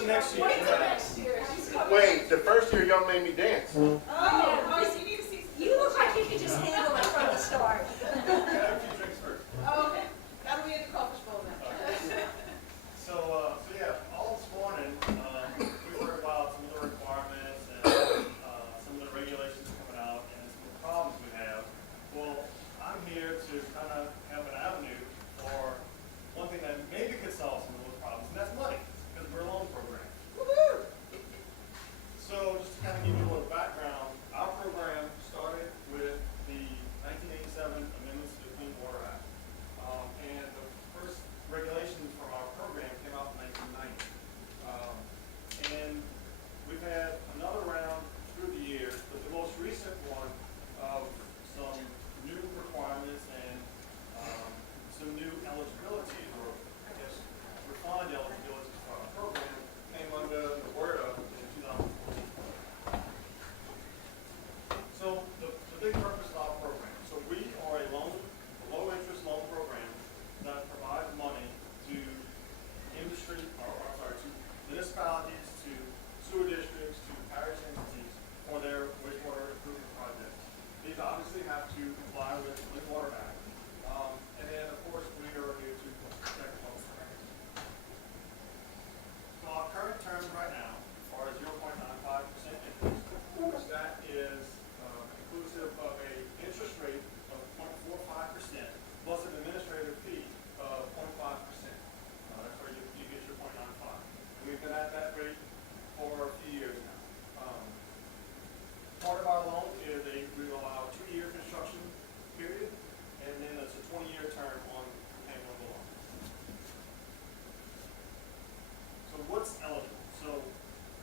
till next year. Wait till next year. She's coming. Wait, the first year y'all made me dance. Oh, you need to see. You look like you could just handle it from the start. Have a few drinks first. Oh, okay. That'll be in the coffee bowl now. So yeah, all this morning, we heard about some of the requirements and some of the regulations coming out and some of the problems we have. Well, I'm here to kind of have an avenue for one thing that maybe could solve some of those problems, and that's money, because we're a loan program. Woohoo! So just to kind of give you a little background, our program started with the 1987 amendments to the Clean Water Act. And the first regulations from our program came out in 1990. And we've had another round through the years, but the most recent one of some new requirements and some new eligibilities, or I guess refined eligibilities for our program, came under the word of in 2014. So the big purpose of our program, so we are a low interest loan program that provides money to industry, to municipalities, to sewer districts, to parish entities for their wastewater improvement projects. These obviously have to comply with the Clean Water Act. And then of course we are here to protect public records. So our current terms right now are 0.95% interest, which that is inclusive of a interest rate of 0.45% plus an administrative fee of 0.5%. That's where you get your 0.95. And we've been at that rate for a few years now. Part of our loan is we allow a 2-year construction period, and then it's a 20-year term on payment of the loan. So what's eligible? So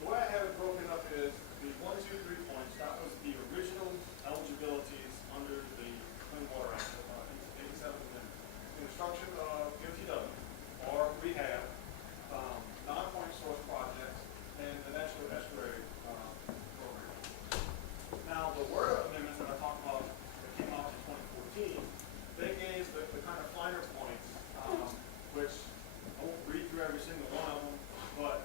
the way I have it broken up is the 1, 2, 3 points. That was the original eligibilities under the Clean Water Act of 87 amendment. Construction of POTW or rehab, non-point source projects, and the National Estuary program. Now, the WERDA amendments that I talked about that came out in 2014, they gave the kind of finer points, which I won't read through every single one of them, but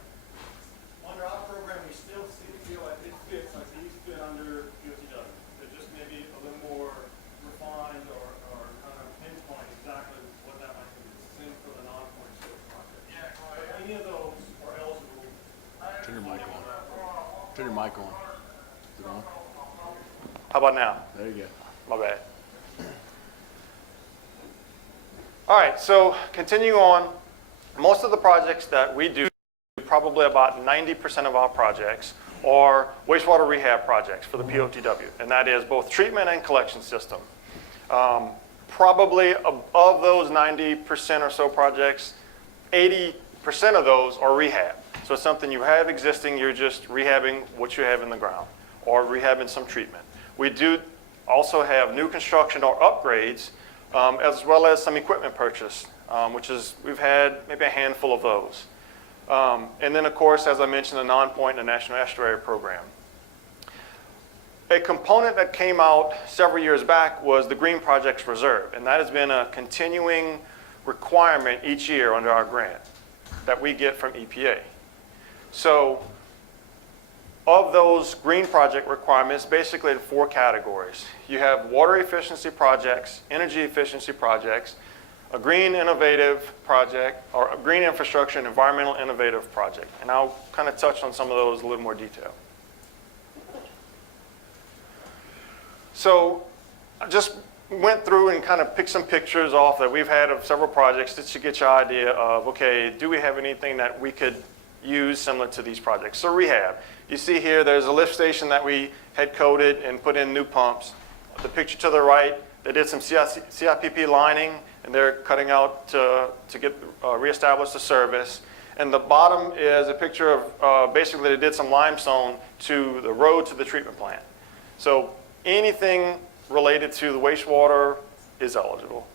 under our program, we still feel like it fits, like these fit under POTW. They're just maybe a little more refined or kind of pinpoint exactly what that might be. It's the same for the non-point source project. But any of those are eligible. Turn your mic on. Turn your mic on. Is it on? How about now? There you go. My bad. All right, so continuing on, most of the projects that we do, probably about 90% of our projects are wastewater rehab projects for the POTW, and that is both treatment and collection system. Probably of those 90% or so projects, 80% of those are rehab. So it's something you have existing, you're just rehabbing what you have in the ground, or rehabbing some treatment. We do also have new construction or upgrades, as well as some equipment purchase, which is, we've had maybe a handful of those. And then, of course, as I mentioned, the non-point and the National Estuary program. A component that came out several years back was the Green Projects Reserve, and that has been a continuing requirement each year under our grant that we get from EPA. So of those green project requirements, basically in 4 categories. You have water efficiency projects, energy efficiency projects, a green innovative project, or a green infrastructure and environmental innovative project. And I'll kind of touch on some of those in a little more detail. So I just went through and kind of picked some pictures off that we've had of several projects just to get your idea of, okay, do we have anything that we could use similar to these projects? So rehab. You see here, there's a lift station that we had coated and put in new pumps. The picture to the right, they did some CIPP lining, and they're cutting out to get reestablish the service. And the bottom is a picture of basically they did some limestone to the road to the treatment plant. So anything related to the wastewater is eligible.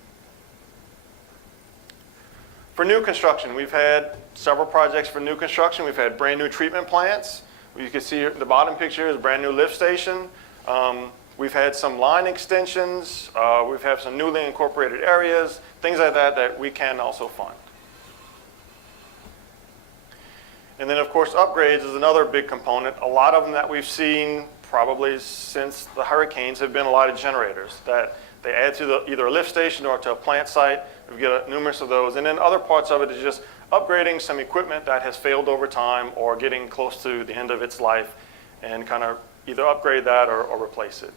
For new construction, we've had several projects for new construction. We've had brand new treatment plants. You can see the bottom picture is a brand new lift station. We've had some line extensions. We've had some newly incorporated areas, things like that that we can also fund. And then, of course, upgrades is another big component. A lot of them that we've seen probably since the hurricanes have been a lot of generators that they add to either a lift station or to a plant site. We get numerous of those. And then other parts of it is just upgrading some equipment that has failed over time or getting close to the end of its life and kind of either upgrade that or replace it.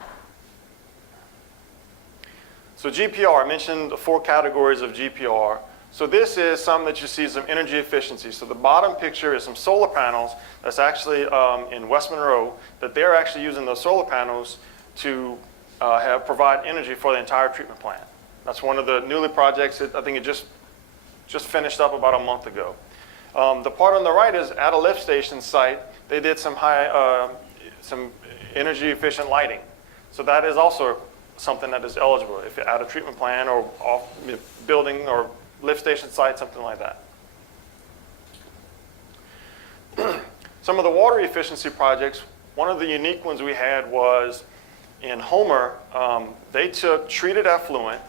So GPR, I mentioned the 4 categories of GPR. So this is something that you see some energy efficiency. So the bottom picture is some solar panels that's actually in West Monroe that they're actually using those solar panels to provide energy for the entire treatment plant. That's one of the newly projects. I think it just finished up about a month ago. The part on the right is at a lift station site. They did some some energy efficient lighting. So that is also something that is eligible if you're at a treatment plant or off building or lift station site, something like that. Some of the water efficiency projects, one of the unique ones we had was in Homer. They took treated effluent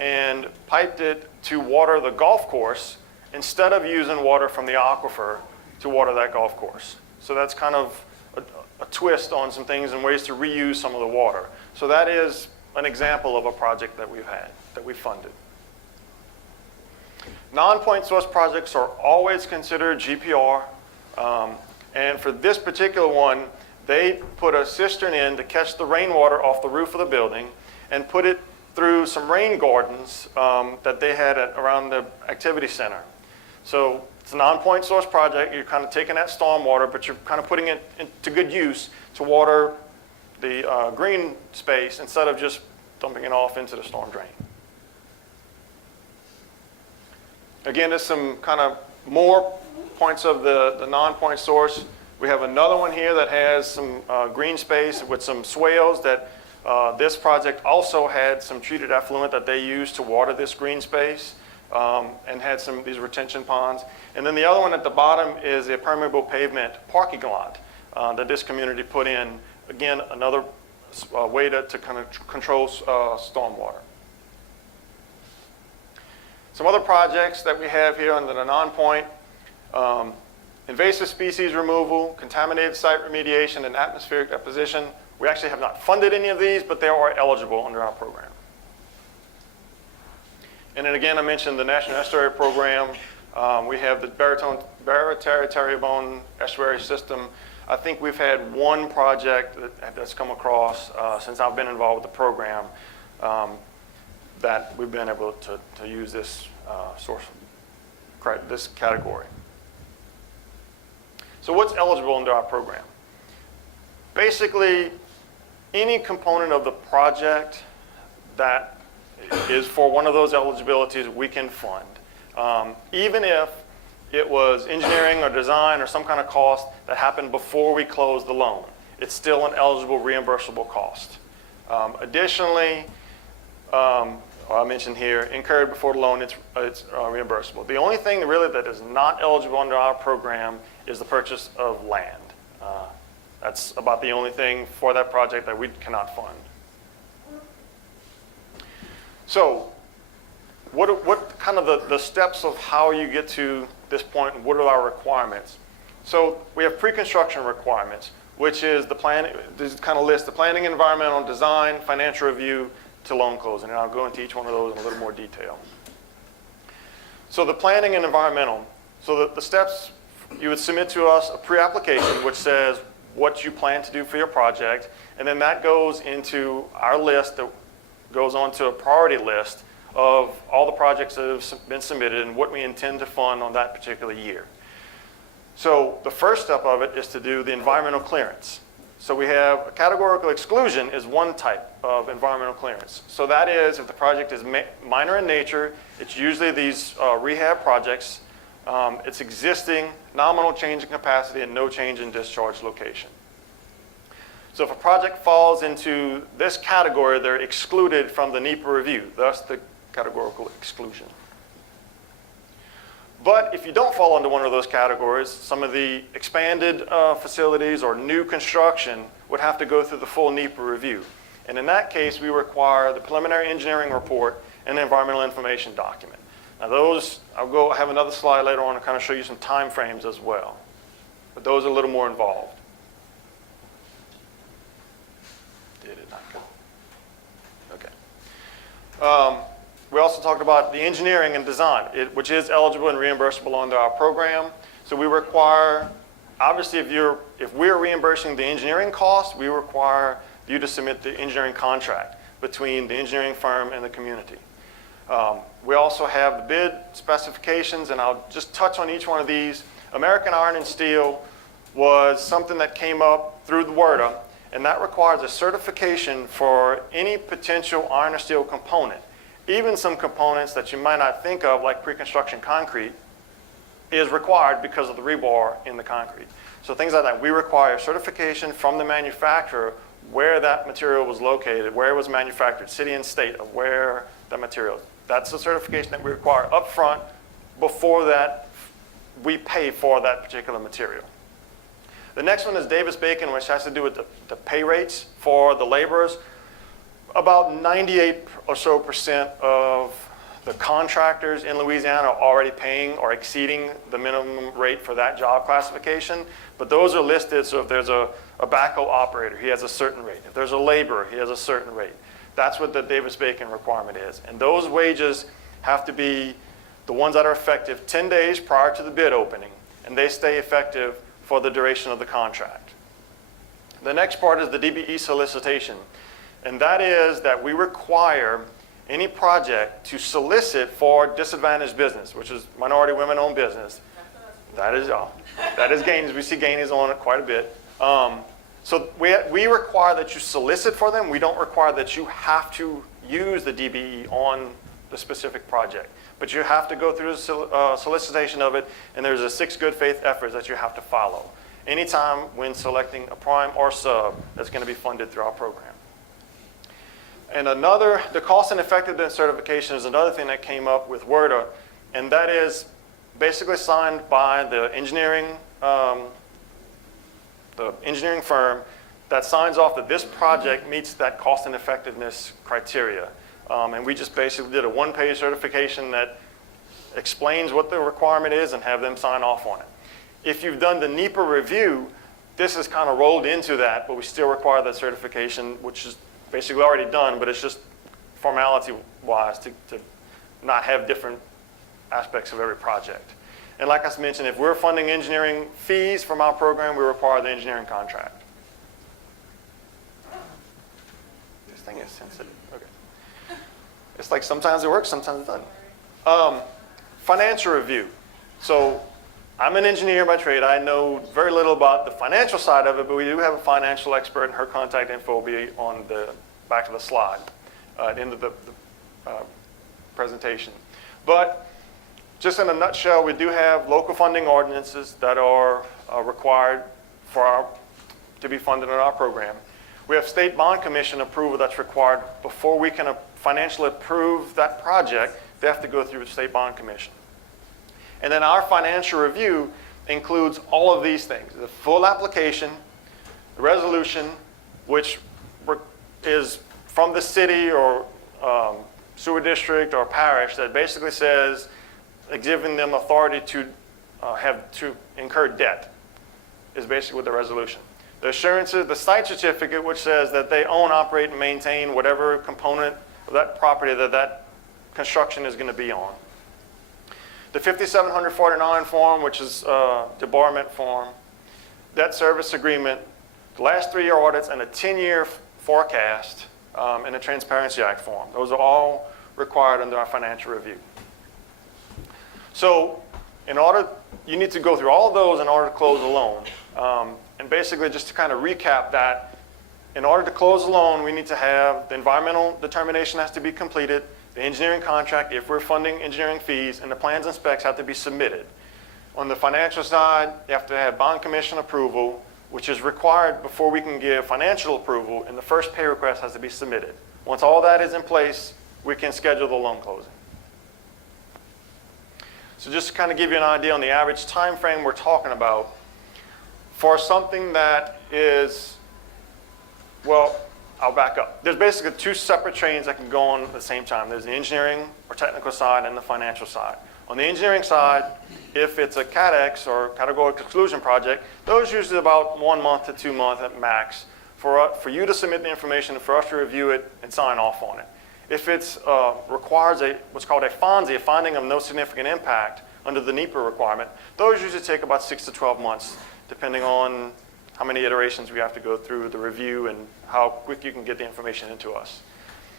and piped it to water the golf course instead of using water from the aquifer to water that golf course. So that's kind of a twist on some things and ways to reuse some of the water. So that is an example of a project that we've had, that we funded. Non-point source projects are always considered GPR. And for this particular one, they put a cistern in to catch the rainwater off the roof of the building and put it through some rain gardens that they had around the activity center. So it's a non-point source project. You're kind of taking that storm water, but you're kind of putting it into good use to water the green space instead of just dumping it off into the storm drain. Again, there's some kind of more points of the non-point source. We have another one here that has some green space with some swales that this project also had some treated effluent that they used to water this green space and had some of these retention ponds. And then the other one at the bottom is a permeable pavement parking lot that this community put in. Again, another way to kind of control stormwater. Some other projects that we have here under the non-point, invasive species removal, contaminated site remediation, and atmospheric deposition. We actually have not funded any of these, but they are eligible under our program. And then again, I mentioned the National Estuary Program. We have the Barataria-Terrebonne Estuary System. I think we've had one project that's come across since I've been involved with the program that we've been able to use this this category. So what's eligible under our program? Basically, any component of the project that is for one of those eligibilities we can fund. Even if it was engineering or design or some kind of cost that happened before we closed the loan, it's still an eligible reimbursable cost. Additionally, I mentioned here, incurred before the loan, it's reimbursable. The only thing really that is not eligible under our program is the purchase of land. That's about the only thing for that project that we cannot fund. So what kind of the steps of how you get to this point and what are our requirements? So we have pre-construction requirements, which is the plan, this kind of list the planning, environmental design, financial review to loan closing. And I'll go into each one of those in a little more detail. So the planning and environmental. So the steps, you would submit to us a pre-application which says what you plan to do for your project. And then that goes into our list that goes onto a priority list of all the projects that have been submitted and what we intend to fund on that particular year. So the first step of it is to do the environmental clearance. So we have a categorical exclusion is one type of environmental clearance. So that is if the project is minor in nature, it's usually these rehab projects. It's existing, nominal change in capacity, and no change in discharge location. So if a project falls into this category, they're excluded from the NEPA review, thus the categorical exclusion. But if you don't fall into one of those categories, some of the expanded facilities or new construction would have to go through the full NEPA review. And in that case, we require the preliminary engineering report and the environmental information document. Now those, I have another slide later on to kind of show you some time frames as well. but those are a little more involved. Did it not go? Okay. We also talked about the engineering and design, which is eligible and reimbursable under our program. So we require, obviously, if we're reimbursing the engineering cost, we require you to submit the engineering contract between the engineering firm and the community. We also have the bid specifications, and I'll just touch on each one of these. American Iron and Steel was something that came up through the WRDA, and that requires a certification for any potential iron or steel component. Even some components that you might not think of, like pre-construction concrete, is required because of the rebar in the concrete. So things like that, we require certification from the manufacturer where that material was located, where it was manufactured, city and state of where that material is. That's the certification that we require up front before that we pay for that particular material. The next one is Davis-Bacon, which has to do with the pay rates for the laborers. About 98% or so of the contractors in Louisiana are already paying or exceeding the minimum rate for that job classification. But those are listed, so if there's a backhoe operator, he has a certain rate. If there's a laborer, he has a certain rate. That's what the Davis-Bacon requirement is. And those wages have to be the ones that are effective 10 days prior to the bid opening, and they stay effective for the duration of the contract. The next part is the DBE solicitation. And that is that we require any project to solicit for disadvantaged business, which is minority women-owned business. That is Gaines. We see Gaines on it quite a bit. So we require that you solicit for them. We don't require that you have to use the DBE on the specific project. But you have to go through the solicitation of it, and there's a 6 good faith efforts that you have to follow anytime when selecting a prime or sub that's going to be funded through our program. And the cost and effectiveness certification is another thing that came up with WRDA, and that is basically signed by the engineering firm that signs off that this project meets that cost and effectiveness criteria. And we just basically did a 1-page certification that explains what the requirement is and have them sign off on it. If you've done the NEPA review, this is kind of rolled into that, but we still require that certification, which is basically already done, but it's just formality-wise to not have different aspects of every project. And like I mentioned, if we're funding engineering fees from our program, we require the engineering contract. This thing is sensitive. Okay. It's like sometimes it works, sometimes it doesn't. Financial review. So I'm an engineer by trade. I know very little about the financial side of it, but we do have a financial expert, and her contact info will be on the back of the slide at the end of the presentation. But just in a nutshell, we do have local funding ordinances that are required to be funded in our program. We have State Bond Commission approval that's required before we can financially approve that project. They have to go through the State Bond Commission. And then our financial review includes all of these things: the full application, the resolution, which is from the city or sewer district or parish, that basically says giving them authority to incur debt, is basically what the resolution. The assurances, the site certificate, which says that they own, operate, and maintain whatever component of that property that construction is going to be on. The 5749 form, which is debarment form, debt service agreement, the last 3-year audits, and a 10-year forecast, and a Transparency Act form. Those are all required under our financial review. So you need to go through all of those in order to close a loan. And basically, just to kind of recap that, in order to close a loan, we need to have the environmental determination has to be completed, the engineering contract, if we're funding engineering fees, and the plans and specs have to be submitted. On the financial side, you have to have bond commission approval, which is required before we can give financial approval, and the first pay request has to be submitted. Once all that is in place, we can schedule the loan closing. So just to kind of give you an idea on the average time frame we're talking about, for something that is, well, I'll back up. There's basically 2 separate trains that can go on at the same time. There's the engineering or technical side and the financial side. On the engineering side, if it's a CADEX or categorical exclusion project, those usually about 1 month to 2 months at max for you to submit the information, for us to review it and sign off on it. If it requires what's called a FONSI, a finding of no significant impact under the NEPA requirement, those usually take about 6 to 12 months, depending on how many iterations we have to go through the review and how quick you can get the information into us.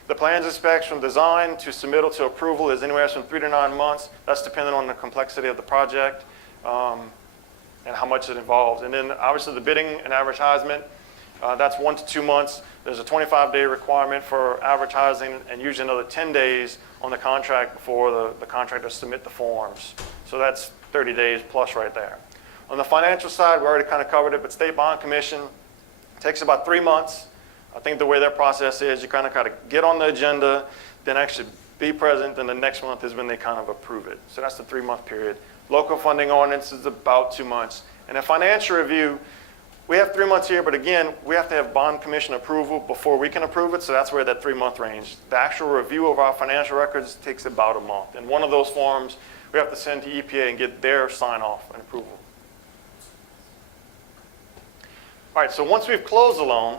The plans and specs from design to submittal to approval is anywhere from 3 to 9 months. That's dependent on the complexity of the project and how much it involves. And then obviously the bidding and advertisement, that's 1 to 2 months. There's a 25-day requirement for advertising and usually another 10 days on the contract before the contractor submit the forms. So that's 30 days plus right there. On the financial side, we already kind of covered it, but State Bond Commission takes about 3 months. I think the way their process is, you kind of get on the agenda, then actually be present, and the next month is when they kind of approve it. So that's the 3-month period. Local funding ordinance is about 2 months. And a financial review, we have 3 months here, but again, we have to have bond commission approval before we can approve it, so that's where that 3-month range. The actual review of our financial records takes about a month. And one of those forms, we have to send to EPA and get their sign-off and approval. All right, so once we've closed the loan,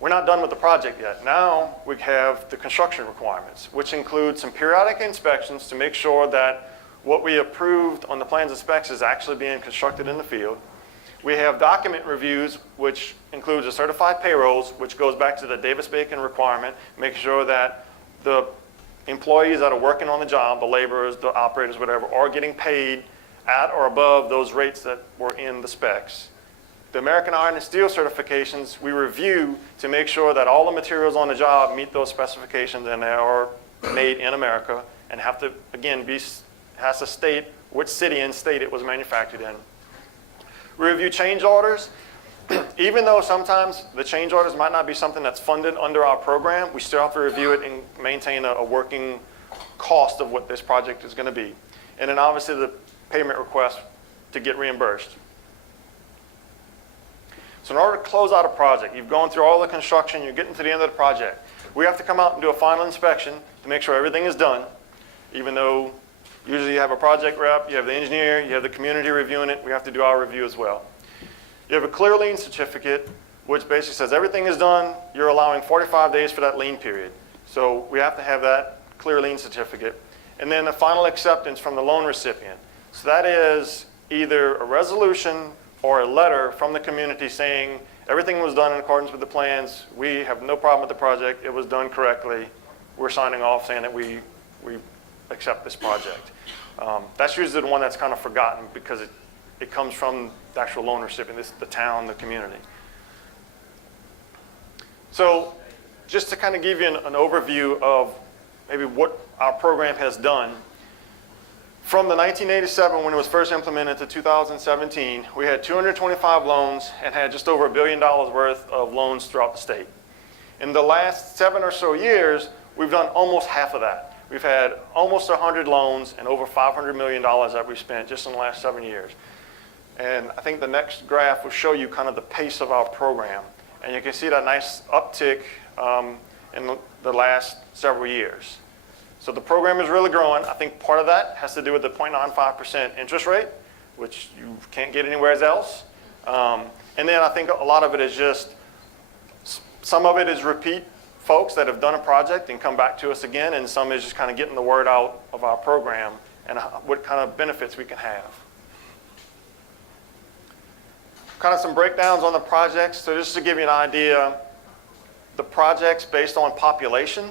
we're not done with the project yet. Now we have the construction requirements, which include some periodic inspections to make sure that what we approved on the plans and specs is actually being constructed in the field. We have document reviews, which includes the certified payrolls, which goes back to the Davis-Bacon requirement, making sure that the employees that are working on the job, the laborers, the operators, whatever, are getting paid at or above those rates that were in the specs. The American Iron and Steel certifications, we review to make sure that all the materials on the job meet those specifications and they are made in America and have to, again, has to state which city and state it was manufactured in. We review change orders. Even though sometimes the change orders might not be something that's funded under our program, we still have to review it and maintain a working cost of what this project is going to be. And then obviously the payment request to get reimbursed. So in order to close out a project, you've gone through all the construction, you're getting to the end of the project. We have to come out and do a final inspection to make sure everything is done, even though usually you have a project rep, you have the engineer, you have the community reviewing it. We have to do our review as well. You have a clear lien certificate, which basically says everything is done. You're allowing 45 days for that lien period. So we have to have that clear lien certificate. And then a final acceptance from the loan recipient. So that is either a resolution or a letter from the community saying everything was done in accordance with the plans. We have no problem with the project. It was done correctly. We're signing off saying that we accept this project. That's usually the one that's kind of forgotten because it comes from the actual loan recipient, the town, the community. So just to kind of give you an overview of maybe what our program has done, from the 1987 when it was first implemented to 2017, we had 225 loans and had just over $1 billion worth of loans throughout the state. In the last 7 or so years, we've done almost half of that. We've had almost 100 loans and over $500 million that we've spent just in the last 7 years. And I think the next graph will show you kind of the pace of our program. And you can see that nice uptick in the last several years. So the program is really growing. I think part of that has to do with the 0.95% interest rate, which you can't get anywhere else. And then I think a lot of it is just, some of it is repeat folks that have done a project and come back to us again, and some is just kind of getting the word out of our program and what kind of benefits we can have. Kind of some breakdowns on the projects. So just to give you an idea, the projects based on population,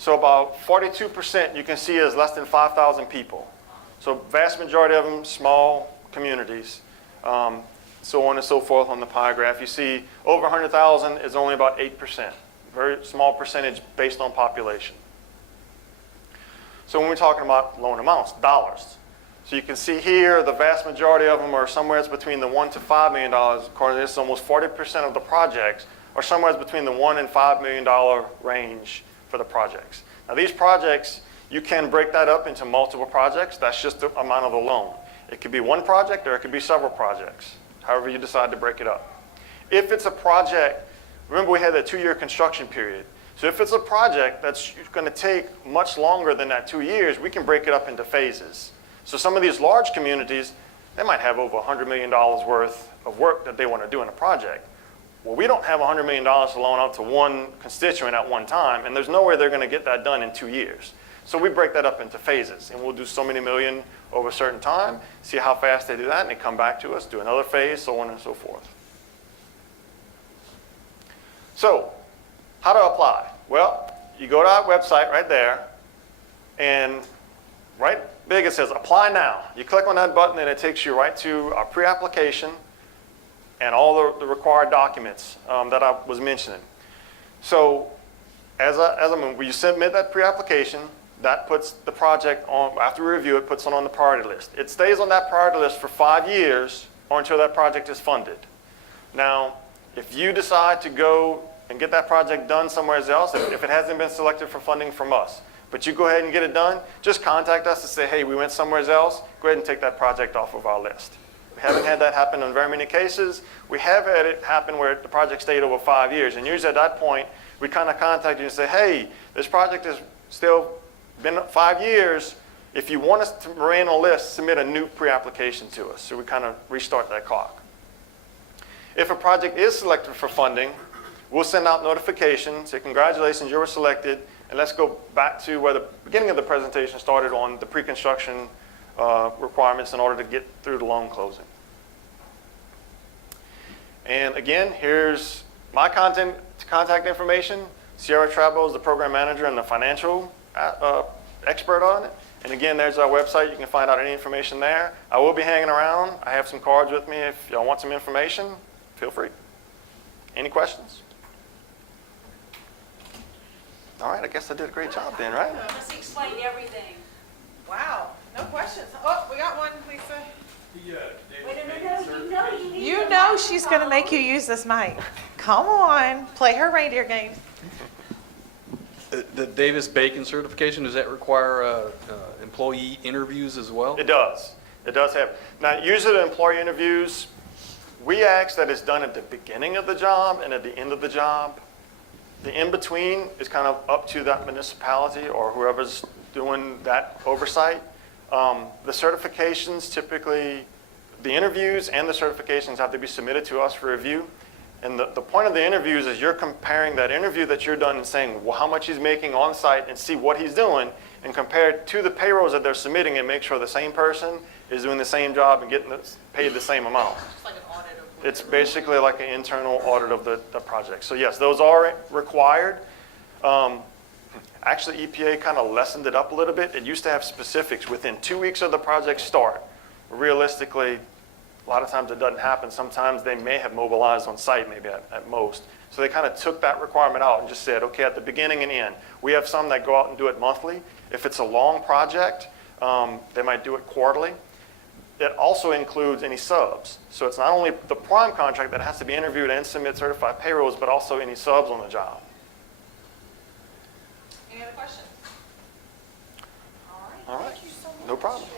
so about 42% you can see is less than 5,000 people. So vast majority of them, small communities, so on and so forth on the pie graph. You see over 100,000 is only about 8%. Very small percentage based on population. So when we're talking about loan amounts, dollars. So you can see here the vast majority of them are somewhere between the $1 to $5 million. According to this, almost 40% of the projects are somewhere between the $1 and $5 million range for the projects. Now these projects, you can break that up into multiple projects. That's just the amount of the loan. It could be one project or it could be several projects, however you decide to break it up. If it's a project, remember we had that 2-year construction period. So if it's a project that's going to take much longer than that 2 years, we can break it up into phases. So some of these large communities, they might have over $100 million worth of work that they want to do in a project. Well, we don't have $100 million to loan out to one constituent at one time, and there's no way they're going to get that done in 2 years. So we break that up into phases, and we'll do so many million over a certain time, see how fast they do that, and they come back to us, do another phase, so on and so forth. So, how to apply? Well, you go to our website right there, and right big it says apply now. You click on that button and it takes you right to our pre-application and all the required documents that I was mentioning. So when you submit that pre-application, that puts the project on, after we review it, puts it on the priority list. It stays on that priority list for 5 years or until that project is funded. Now, if you decide to go and get that project done somewhere else, if it hasn't been selected for funding from us, but you go ahead and get it done, just contact us and say, hey, we went somewhere else, go ahead and take that project off of our list. We haven't had that happen in very many cases. We have had it happen where the project stayed over 5 years, and usually at that point, we kind of contact you and say, hey, this project has still been 5 years. If you want us to remain on the list, submit a new pre-application to us. So we kind of restart that clock. If a project is selected for funding, we'll send out notifications, say, congratulations, you were selected, and let's go back to where the beginning of the presentation started on the pre-construction requirements in order to get through the loan closing. And again, here's my contact information. Sierra Trabo is the program manager and the financial expert on it. And again, there's our website. You can find out any information there. I will be hanging around. I have some cards with me. If y'all want some information, feel free. Any questions? All right, I guess I did a great job then, right? Just explained everything. Wow, no questions. Oh, we got one, Lisa. Wait, no, you need You the know she's going to microphone. make you use this mic. Come on, play her reindeer games. The Davis-Bacon certification, does that require employee interviews as well? It does. It does have. Now, usually the employee interviews, we ask that it's done at the beginning of the job and at the end of the job. The in-between is kind of up to that municipality or whoever's doing that oversight. The certifications typically, the interviews and the certifications have to be submitted to us for review. And the point of the interviews is you're comparing that interview that you're done and saying, well, how much he's making on site and see what he's doing and compare it to the payrolls that they're submitting and make sure the same person is doing the same job and getting paid the same amount. It's like an audit of. It's basically like an internal audit of the project. So yes, those are required. Actually, EPA kind of lessened it up a little bit. It used to have specifics within 2 weeks of the project start. Realistically, a lot of times it doesn't happen. Sometimes they may have mobilized on site, maybe at most. So they kind of took that requirement out and just said, okay, at the beginning and end. We have some that go out and do it monthly. If it's a long project, they might do it quarterly. It also includes any subs. So it's not only the prime contract that has to be interviewed and submit certified payrolls, but also any subs on the job. Any other questions? All right, Thank you so much. no problem.